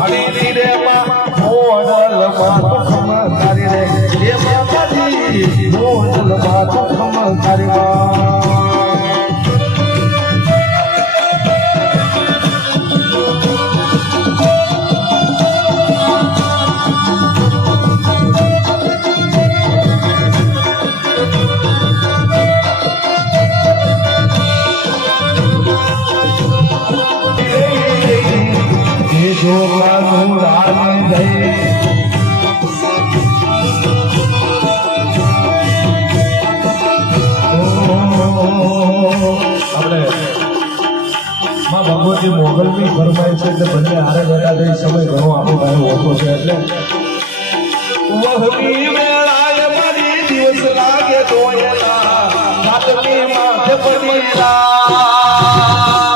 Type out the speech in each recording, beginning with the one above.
Hallelujah. જોવાનું રામ જય ભગવતી મોગલની ફરમાય છે એટલે બંને હારે બધા થઈ સમય ઘણો આપણો ભાઈ, ઓછો છે એટલે. દિવસ લાગે સાતમી માથે પડીલા એ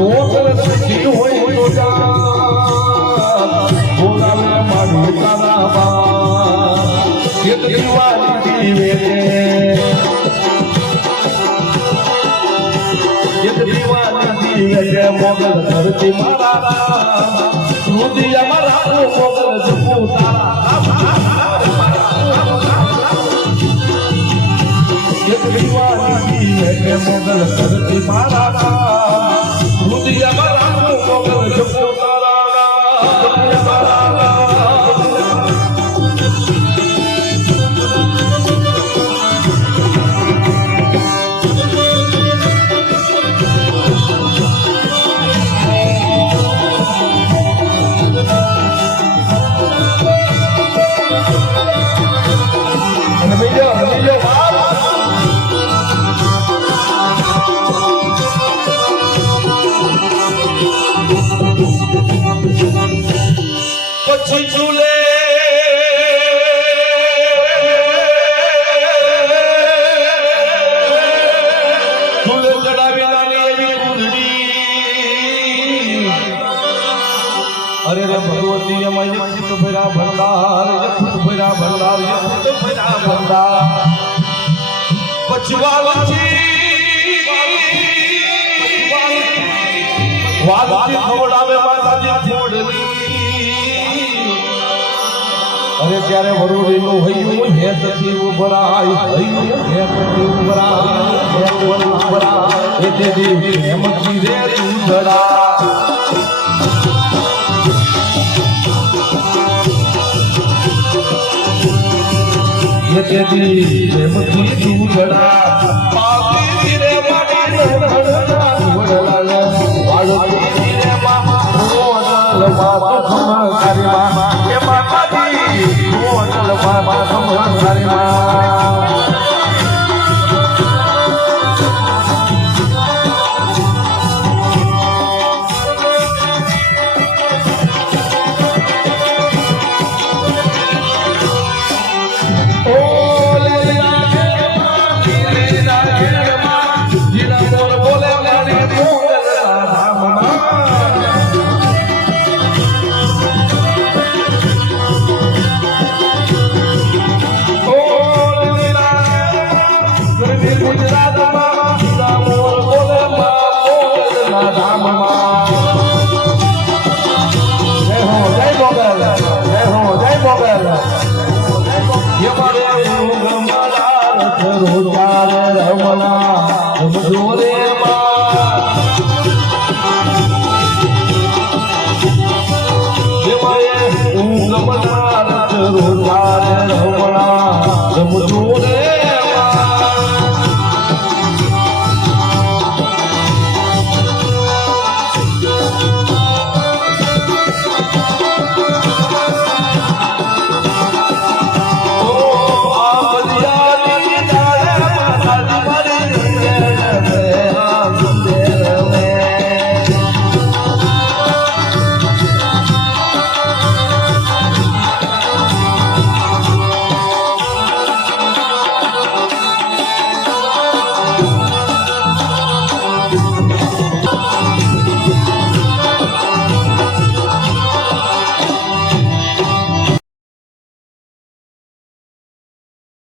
મોગલ સખી હોય તો જા બોલાવે મારી તારા બા એક દિવાળી દીવે એક દિવાળી દીવે મોગલ ધરતી મારા કુંડળી અરે રે ભગવતી અમાય યક્ષિત ભરા ભંડાર યક્ષિત ભરા ભંડાર યક્ષિત ભરા ભંડાર પછી વાલજી ત્યારે વરુડીનું હૈયું હેતથી ઉભરાય હૈયું હેતથી ઉભરાય હેતથી ઉભરાય એ તે દેવી હેમતી રે ચૂંદડા યજેદી પ્રેમથી દૂધડા પાપી ધીરે માડી નહણા દૂધડા વાળો ધીરે માં રોનલ માં માં કરીમાં રો